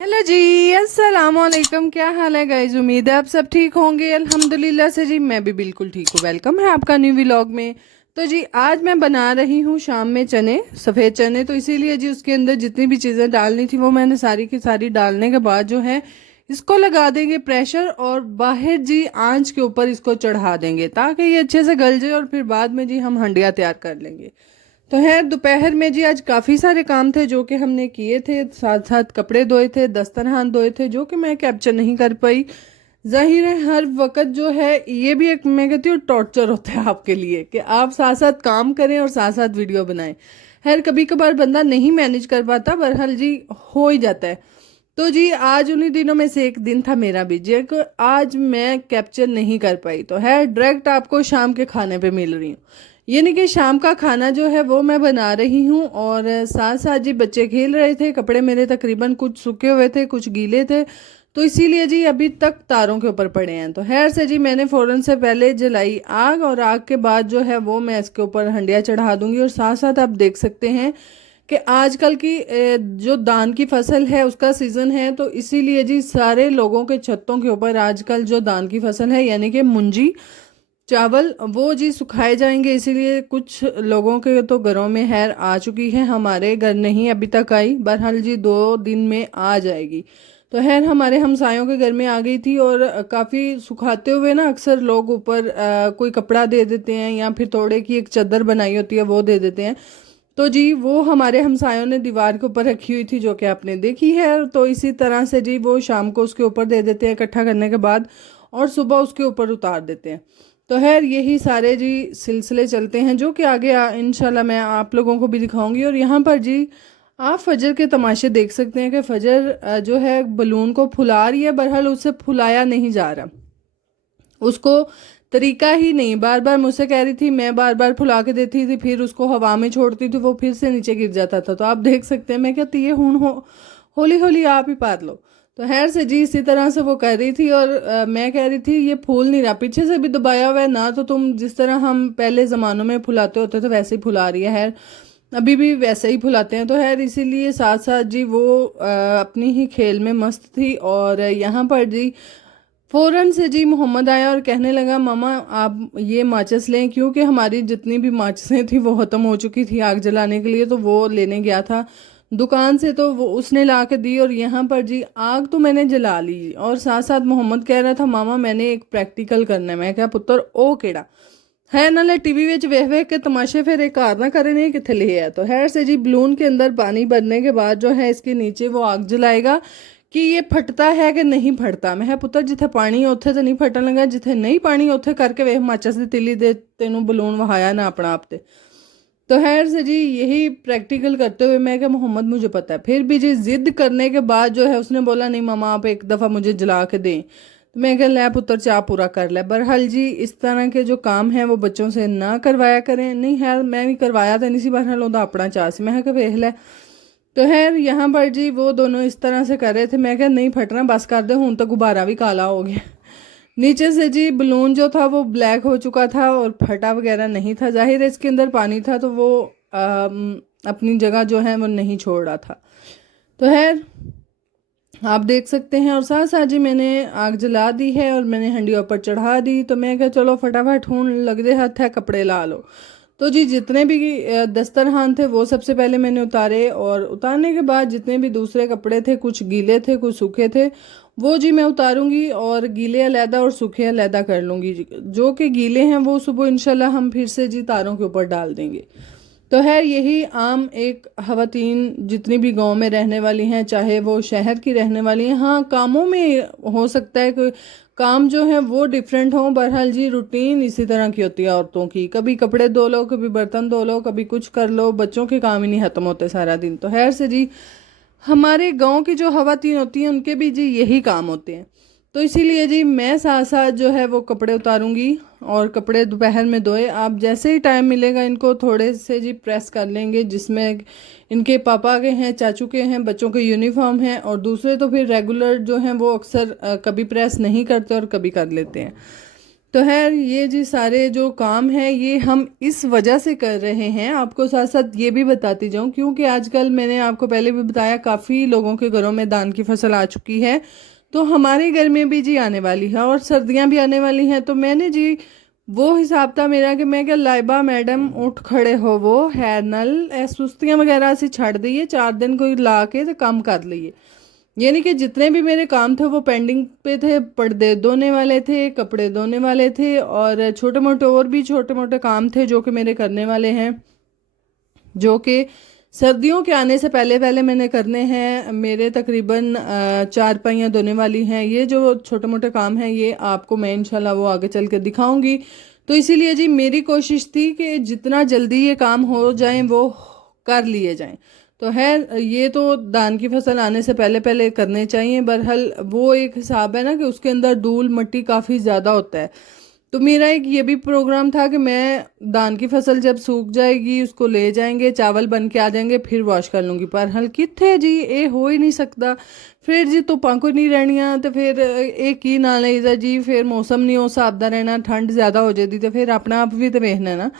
Hello जी, अस्सलाम वालेकुम। क्या हाल है गाइज? उम्मीद है आप सब ठीक होंगे। अल्हम्दुलिल्लाह से जी मैं भी बिल्कुल ठीक हूँ। वेलकम है आपका न्यू व्लॉग में। तो जी आज मैं बना रही हूँ शाम में चने, सफ़ेद चने। तो इसीलिए जी उसके अंदर जितनी भी चीज़ें डालनी थी वो मैंने सारी की सारी डालने के बाद जो है इसको लगा देंगे प्रेशर, और बाहर जी आंच के ऊपर इसको चढ़ा देंगे ताकि ये अच्छे से गल जाए, और फिर बाद में जी हम हंडिया तैयार कर लेंगे। तो है दोपहर में जी आज काफ़ी सारे काम थे जो कि हमने किए थे, साथ साथ कपड़े धोए थे, दस्तरखान धोए थे, जो कि मैं कैप्चर नहीं कर पाई। जाहिर है हर वक्त जो है ये भी एक, मैं कहती हूँ, टॉर्चर होता है आपके लिए कि आप साथ साथ काम करें और साथ साथ वीडियो बनाएं। खैर कभी कभार बंदा नहीं मैनेज कर पाता, बहरहाल जी हो ही जाता है। तो जी आज उन्हीं दिनों में से एक दिन था मेरा भी जी कि आज मैं कैप्चर नहीं कर पाई। तो है डायरेक्ट आपको शाम के खाने पे मिल रही हूँ, यानी कि शाम का खाना जो है वो मैं बना रही हूँ। और साथ साथ जी बच्चे खेल रहे थे, कपड़े मेरे तकरीबन कुछ सूखे हुए थे कुछ गीले थे, तो इसीलिए जी अभी तक तारों के ऊपर पड़े हैं। तो खैर से जी मैंने फ़ौरन से पहले जलाई आग, और आग के बाद जो है वो मैं इसके ऊपर हंडिया चढ़ा दूंगी। और साथ साथ आप देख सकते हैं कि आजकल की जो धान की फसल है उसका सीज़न है, तो इसीलिए जी सारे लोगों के छतों के ऊपर आजकल जो धान की फसल है यानी कि मुंजी चावल वो जी सुखाए जाएंगे। इसीलिए कुछ लोगों के तो घरों में हैर आ चुकी है, हमारे घर नहीं अभी तक आई, बहरहाल जी 2 दिन में आ जाएगी। तो हैर हमारे हमसायों के घर में आ गई थी, और काफ़ी सुखाते हुए ना अक्सर लोग ऊपर कोई कपड़ा दे देते हैं या फिर थोड़े की एक चादर बनाई होती है वो दे देते हैं। तो जी वो हमारे हमसायों ने दीवार के ऊपर रखी हुई थी जो कि आपने देखी है। तो इसी तरह से जी वो शाम को उसके ऊपर दे देते हैं इकट्ठा करने के बाद, और सुबह उसके ऊपर उतार देते हैं। तो खैर यही सारे जी सिलसिले चलते हैं जो कि आगे इंशाल्लाह मैं आप लोगों को भी दिखाऊंगी। और यहाँ पर जी आप फजर के तमाशे देख सकते हैं कि फजर जो है बलून को फुला रही है, बहरहाल उससे फुलाया नहीं जा रहा, उसको तरीका ही नहीं। बार बार मुझसे कह रही थी, मैं बार बार फुला के देती थी, फिर उसको हवा में छोड़ती थी, वो फिर से नीचे गिर जाता था। तो आप देख सकते हैं, मैं कहती ये हूँ होली होली आप ही पार लो। तो खैर से जी इसी तरह से वो कह रही थी, और मैं कह रही थी ये फूल नहीं रहा, पीछे से भी दबाया हुआ है ना, तो तुम जिस तरह हम पहले ज़मानों में फुलाते होते तो वैसे ही फुला रही है। खैर अभी भी वैसे ही फुलाते हैं। तो खैर इसीलिए साथ साथ जी वो अपनी ही खेल में मस्त थी। और यहाँ पर जी फौरन से जी मोहम्मद आया और कहने लगा, मामा आप ये माचिस लें, क्योंकि हमारी जितनी भी माचिसें थी वो ख़त्म हो चुकी थी आग जलाने के लिए। तो वो लेने गया था दुकान से, तो वो उसने ला के दी। और यहाँ पर जी आग तो मैंने जला ली, और साथ साथ मोहम्मद कह रहा था, मामा मैंने एक प्रैक्टिकल करना है। मैं क्या पुत्र ओ केड़ा है नाले टीवी विच वेख वेख के तमाशे फिर एक कार ना करे नहीं कितने लिए है। तो खैर से जी बलून के अंदर पानी भरने के बाद जो है इसके नीचे वो आग जलाएगा कि ये फटता है कि नहीं फटता। मैं है पुत्र जिथे पानी उत्थे तो नहीं फटन लगा, जिथे नहीं पानी उत्थे करके वेख माचिस की तिली दे तेनू बलून वहाया ना अपना आप ते। तो खैर से जी यही प्रैक्टिकल करते हुए मैं क्या मोहम्मद मुझे पता है, फिर भी जी जिद करने के बाद जो है उसने बोला, नहीं मामा आप एक दफ़ा मुझे जला के दें। तो मैं क्या लै पुत्र चाह पूरा कर ले। बहरहाल जी इस तरह के जो काम हैं वो बच्चों से ना करवाया करें। नहीं खैर मैं भी करवाया था नहीं सी, बहरहाल उनका अपना चाह से मैं क्या वेख ले। तो खैर यहाँ पर जी वो दोनों इस तरह से कर रहे थे, मैं क्या नहीं फटना बस कर दे, हूँ तो गुब्बारा भी काला हो गया। नीचे से जी बलून जो था वो ब्लैक हो चुका था और फटा वगैरह नहीं था, जाहिर है इसके अंदर पानी था तो वो अपनी जगह जो है वो नहीं छोड़ रहा था। तो खैर आप देख सकते हैं। और साथ साथ जी मैंने आग जला दी है और मैंने हंडिया ऊपर चढ़ा दी। तो मैं क्या चलो फटाफट हूँ लग दे हाथ है कपड़े ला लो। तो जी जितने भी दस्तरखान थे वो सबसे पहले मैंने उतारे, और उतारने के बाद जितने भी दूसरे कपड़े थे कुछ गीले थे कुछ सूखे थे वो जी मैं उतारूंगी, और गीले अलहदा और सूखे अलहदा कर लूँगी। जो कि गीले हैं वो सुबह इंशाल्लाह हम फिर से जी तारों के ऊपर डाल देंगे। तो है यही आम एक ख़वातीन जितनी भी गांव में रहने वाली हैं, चाहे वो शहर की रहने वाली हैं, हाँ कामों में हो सकता है कि काम जो है वो डिफरेंट हो, बहरहाल जी रूटीन इसी तरह की होती है औरतों की। कभी कपड़े धो लो, कभी बर्तन धो लो, कभी कुछ कर लो, बच्चों के काम ही नहीं ख़त्म होते सारा दिन। तो खैर से जी हमारे गांव की जो ख़वातीन होती हैं उनके भी जी यही काम होते हैं। तो इसीलिए जी मैं साथ साथ जो है वो कपड़े उतारूंगी, और कपड़े दोपहर में धोए। आप जैसे ही टाइम मिलेगा इनको थोड़े से जी प्रेस कर लेंगे, जिसमें इनके पापा के हैं, चाचू के हैं, बच्चों के यूनिफॉर्म हैं, और दूसरे तो फिर रेगुलर जो हैं वो अक्सर कभी प्रेस नहीं करते और कभी कर लेते हैं। तो खैर ये जी सारे जो काम है ये हम इस वजह से कर रहे हैं, आपको साथ साथ ये भी बताती जाऊं क्योंकि आजकल मैंने आपको पहले भी बताया काफ़ी लोगों के घरों में धान की फसल आ चुकी है। तो हमारे घर में भी जी आने वाली है और सर्दियां भी आने वाली हैं। तो मैंने जी वो हिसाब था मेरा कि मैं क्या लाइबा मैडम उठ खड़े हो वो है नल सुस्तियाँ वगैरह से छड़ दिए, 4 दिन कोई ला के तो काम कर लिए। यानी कि जितने भी मेरे काम थे वो पेंडिंग पे थे, पर्दे धोने वाले थे, कपड़े धोने वाले थे और छोटे मोटे और भी छोटे मोटे काम थे जो कि मेरे करने वाले हैं, जो कि सर्दियों के आने से पहले पहले मैंने करने हैं। मेरे तकरीबन 4 पाइयाँ धोने वाली हैं। ये जो छोटे मोटे काम हैं ये आपको मैं इंशाल्लाह वो आगे चल कर दिखाऊंगी। तो इसीलिए जी मेरी कोशिश थी कि जितना जल्दी ये काम हो जाए वो कर लिए जाएं। तो है ये तो धान की फसल आने से पहले पहले करने चाहिए। बहरहाल वो एक हिसाब है ना कि उसके अंदर धूल मिट्टी काफ़ी ज़्यादा होता है। तो मेरा एक ये भी प्रोग्राम था कि मैं धान की फसल जब सूख जाएगी उसको ले जाएंगे, चावल बन के आ जाएंगे, फिर वॉश कर लूँगी। पर हल कितने जी ये हो ही नहीं सकता। फिर जी धुप्पां कोई नहीं रहनियां तो फिर एक ही ना लेदा जी, फिर मौसम नहीं उस हिसाब का रहना, ठंड ज़्यादा हो जाती तो फिर अपना आप भी तो वेखना है ना,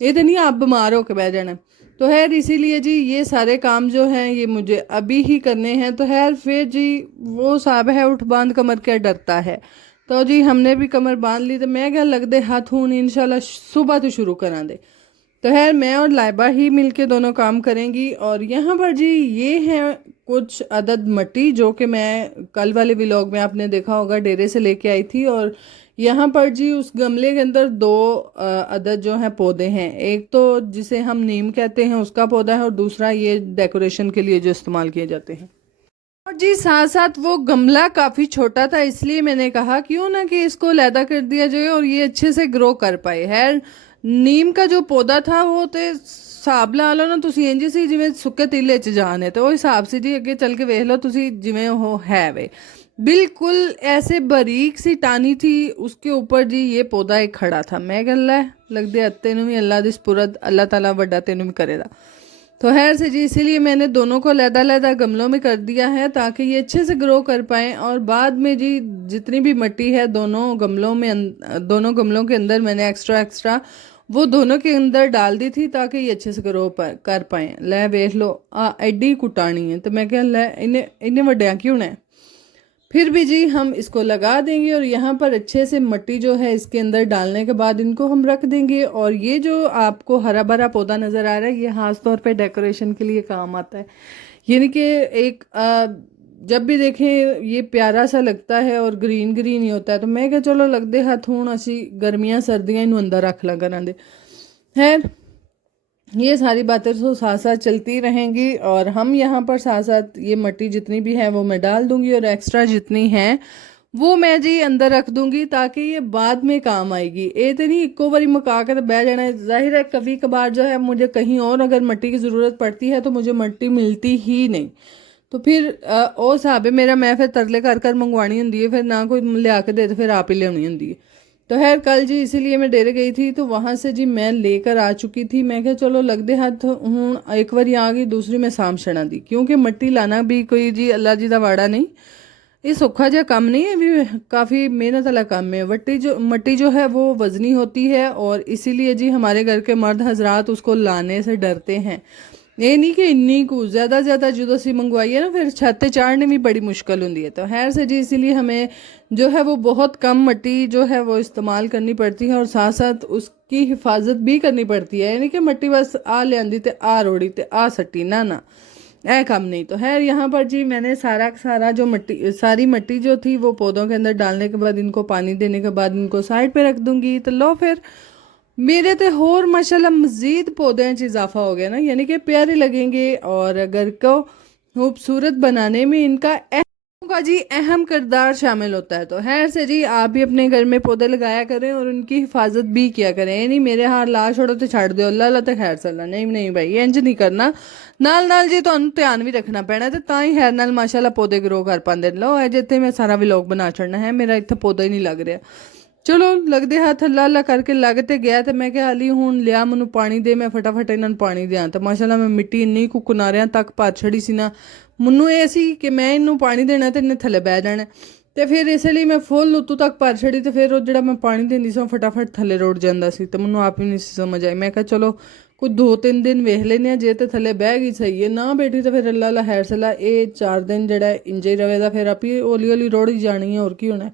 ये तो नहीं आप बीमार होकर बह जाना। तो खैर इसीलिए जी ये सारे काम जो हैं ये मुझे अभी ही करने हैं। तो खैर फिर जी वो साहब है उठ बांध कमर क्या डरता है। तो जी हमने भी कमर बांध ली तो मैं क्या लग दे हाथ हूँ इंशाल्लाह सुबह तो शुरू करा दे। तो खैर मैं और लाइबा ही मिलके दोनों काम करेंगी। और यहाँ पर जी ये है कुछ अदद मट्टी जो कि मैं कल वाले व्लॉग में आपने देखा होगा डेरे से लेके आई थी। और यहाँ पर जी उस गमले के अंदर 2 अदद जो हैं पौधे हैं, एक तो जिसे हम नीम कहते हैं उसका पौधा है और दूसरा ये डेकोरेशन के लिए जो इस्तेमाल किए जाते हैं। और जी साथ साथ वो गमला काफ़ी छोटा था इसलिए मैंने कहा क्यों ना कि इसको लैदा कर दिया जाए और ये अच्छे से ग्रो कर पाए। है नीम का जो पौधा था वो तो हिसाब ला लो ना ਤੁਸੀਂ ਇੰਜ ਸੀ ਜਿਵੇਂ ਸੁੱਕੇ ਤੀਲੇ 'ਚ ਜਾਨ है। तो वो हिसाब से जी ਅੱਗੇ ਚੱਲ ਕੇ ਵੇਖ ਲਓ ਤੁਸੀਂ ਜਿਵੇਂ ਉਹ है वे बिल्कुल ऐसे बारीक सी टानी थी उसके ऊपर जी ये पौधा एक खड़ा था। मैं गल्ला लगदे तेनू भी अल्लाह दी सपुरद, अल्लाह ताला वड्डा तेनू भी करेगा। तो खैर से जी इसीलिए मैंने दोनों को लैदा गमलों में कर दिया है ताकि ये अच्छे से ग्रो कर पाएँ। और बाद में जी जितनी भी मिट्टी है दोनों गमलों के अंदर मैंने एक्स्ट्रा वो दोनों के अंदर डाल दी थी ताकि ये अच्छे से ग्रो कर पाएँ। लै वेख लो एडी कुटानी है तो मैं क्या लै इन्हें वड्डिया क्यों है। फिर भी जी हम इसको लगा देंगे और यहाँ पर अच्छे से मिट्टी जो है इसके अंदर डालने के बाद इनको हम रख देंगे। और ये जो आपको हरा भरा पौधा नज़र आ रहा है ये खास तौर पे डेकोरेशन के लिए काम आता है। यानी कि एक जब भी देखें ये प्यारा सा लगता है और ग्रीन ग्रीन ही होता है। तो मैं क्या चलो लगते हाथ हूँ असी गर्मियाँ सर्दियाँ इनू अंदर रख ला करा दे। खैर ये सारी बातें तो साथ साथ चलती रहेंगी और हम यहाँ पर साथ साथ ये मिट्टी जितनी भी है वो मैं डाल दूंगी और एक्स्ट्रा जितनी है वो मैं जी अंदर रख दूंगी ताकि ये बाद में काम आएगी। ये तो नहीं इक्को बारी मका के तो बह जाना है। जाहिर है कभी कभार जो है मुझे कहीं और अगर मिट्टी की ज़रूरत पड़ती है तो मुझे मिट्टी मिलती ही नहीं। तो फिर ਉਹ ਹਿਸਾਬ है मेरा, मैं फिर तरले कर मंगवानी होंगी है, फिर ना कोई लिया के दे तो फिर आप ही लियानी होंगी है। तो खैर कल जी इसीलिए मैं डेरे गई थी तो वहाँ से जी मैं लेकर आ चुकी थी। मैं क्या चलो लगते हाथ हूँ एक बार आ गई, दूसरी मैं साम छड़ा दी क्योंकि मिट्टी लाना भी कोई जी अल्लाह जी का वाड़ा नहीं, ये सौखा जहा काम नहीं है, भी काफ़ी मेहनत वाला काम है। मिट्टी जो है वो वज़नी होती है और इसीलिए जी हमारे घर के मर्द हजरात उसको लाने से डरते हैं। ये नहीं कि इन्नी को ज़्यादा जो असी मंगवाइए ना फिर छत चाढ़ने में बड़ी मुश्किल होती है। तो खैर से जी इसीलिए हमें जो है वो बहुत कम मिट्टी जो है वो इस्तेमाल करनी पड़ती है और साथ साथ उसकी हिफाजत भी करनी पड़ती है। यानी कि मिट्टी बस आ लियांदी ते आ रोड़ी ते आ सट्टी ना ऐ काम नहीं। तो खैर यहाँ पर जी मैंने सारा जो सारी मिट्टी जो थी वो पौधों के अंदर डालने के बाद इनको पानी देने के बाद इनको साइड पे रख दूंगी। तो लो फिर मेरे तो होर माशाल्लाह मज़ीद पौधे च इजाफा हो गया ना, यानी कि प्यारे लगेंगे और घर को खूबसूरत बनाने में इनका का जी अहम किरदार शामिल होता है। तो खैर से जी आप भी अपने घर में पौधे लगाया करें और उनकी हिफाजत भी किया करें। नहीं मेरे हाथ ला छोड़ो तो छड़ दो अल्लाह तो खैर सला नहीं भाई इंज नहीं करना। नाल जी तुहानू ध्यान भी रखना पैना तो तां ही खैर नाल माशाल्लाह पौधे ग्रो कर पाते। लो है जिते मैं सारा व्लॉग बना छड़ना है, मेरा इतना पौधा ही नहीं लग रहा। चलो लगते हाथ अल्लाह करके लगते गया तो मैं क्या हाली हूँ लिया मैनू पानी दे, मैं फटाफट इन्होंने पानी दिया। तो माशाल्लाह मैं मिट्टी इन्नी कु किनारियां तक भर छड़ी सी ना, मैनू ये सी कि मैं इनू पानी देना तो इन्हें थले बह जाना। ਤੇ ਫਿਰ ਇਸ ਲਈ ਮੈਂ ਫੁੱਲ ਉੱਤੋਂ ਤੱਕ ਭਰ ਛੜੀ ਤੇ ਫਿਰ ਉਹ ਜਿਹੜਾ ਮੈਂ ਪਾਣੀ ਦਿੰਦੀ ਸੀ ਉਹ ਫਟਾਫਟ ਥੱਲੇ ਰੁੜ ਜਾਂਦਾ ਸੀ ਤੇ ਮੈਨੂੰ ਆਪ ਹੀ ਨਹੀਂ ਸੀ ਸਮਝ ਆਈ। ਮੈਂ ਕਿਹਾ ਚਲੋ ਕੁਝ 2-3 ਦਿਨ ਵੇਖ ਲੈਂਦੇ ਹਾਂ, ਜੇ ਤੇ ਥੱਲੇ ਬਹਿ ਗਈ ਸਹੀ ਹੈ, ਨਾ ਬੈਠੀ ਤਾਂ ਫਿਰ ਅੱਲਾ ਖੈਰ ਸਲਾ ਇਹ 4 ਦਿਨ ਜਿਹੜਾ ਇੰਜੇ ਹੀ ਰਵੇਗਾ, ਫਿਰ ਆਪੀ ਹੌਲੀ ਹੌਲੀ ਰੁੜ ਹੀ ਜਾਣੀ ਹੈ, ਹੋਰ ਕੀ ਹੋਣਾ।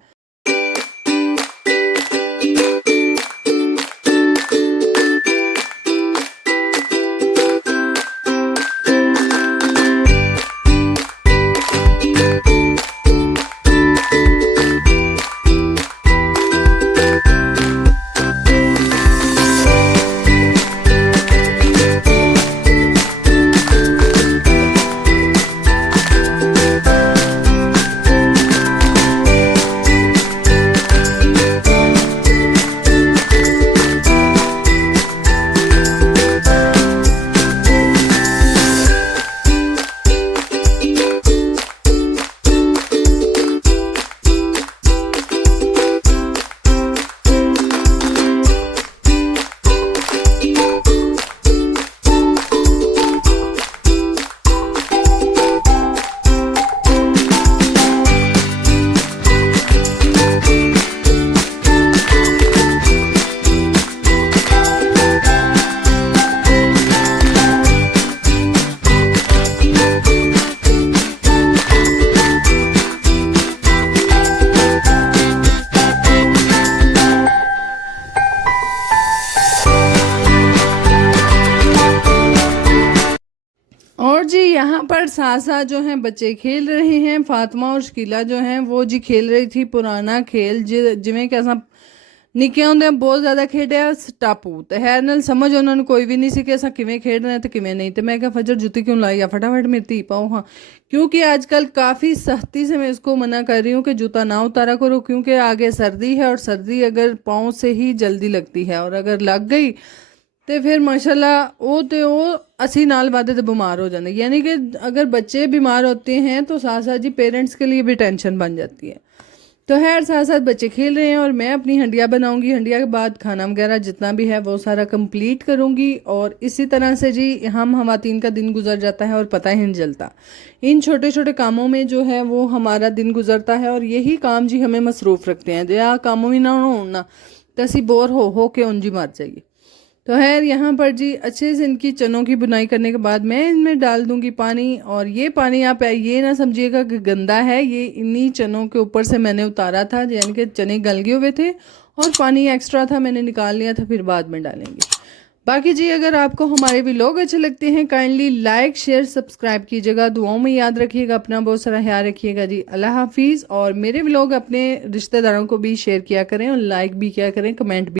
और जी यहाँ पर साथ साथ जो हैं बच्चे खेल रहे हैं। फातिमा और शकीला जो हैं वो जी खेल रही थी पुराना खेल जिमें कि असां निक्के होंदे बहुत ज़्यादा खेडिया स्टापू। तो है नाल समझ उन्होंने कोई भी नहीं सी कि असां किवें खेड रहे हैं तो किवें नहीं। तो मैं क्या फजर जुत्ती क्यों लाई, या फटाफट मेरी धी पाओ। हाँ, क्योंकि आजकल काफ़ी सख्ती से मैं इसको मना कर रही हूँ कि जूता ना उतारा करो, क्योंकि आगे सर्दी है और सर्दी अगर पाँव से ही जल्दी लगती है, और अगर लग गई तो फिर माशाल्लाह वो असी नाल वादे तो बीमार हो जाते। यानी कि अगर बच्चे बीमार होते हैं तो साथ साथ जी पेरेंट्स के लिए भी टेंशन बन जाती है। तो खैर साथ साथ बच्चे खेल रहे हैं और मैं अपनी हंडिया बनाऊंगी। हंडिया के बाद खाना वगैरह जितना भी है वो सारा कंप्लीट करूंगी। और इसी तरह से जी हम खवातीन का दिन गुजर जाता है और पता ही नहीं चलता। इन छोटे छोटे कामों में जो है वो हमारा दिन गुजरता है, और यही काम जी हमें मसरूफ़ रखते हैं। जो कामों में ना हो ना तो असी बोर हो के उन जी मर जाइए। तो खैर यहाँ पर जी अच्छे से इनकी चनों की बुनाई करने के बाद मैं इनमें डाल दूंगी पानी। और ये पानी आप ये ना समझिएगा कि गंदा है, ये इन्हीं चनों के ऊपर से मैंने उतारा था, यानी कि चने गल गए हुए थे और पानी एक्स्ट्रा था, मैंने निकाल लिया था, फिर बाद में डालेंगे। बाकी जी अगर आपको हमारे व्लॉग अच्छे लगते हैं काइंडली लाइक शेयर सब्सक्राइब कीजिएगा। दुआओं में याद रखिएगा, अपना बहुत सारा ख्याल रखिएगा जी। अल्लाह हाफिज़। और मेरे व्लॉग अपने रिश्तेदारों को भी शेयर किया करें और लाइक भी किया करें, कमेंट भी।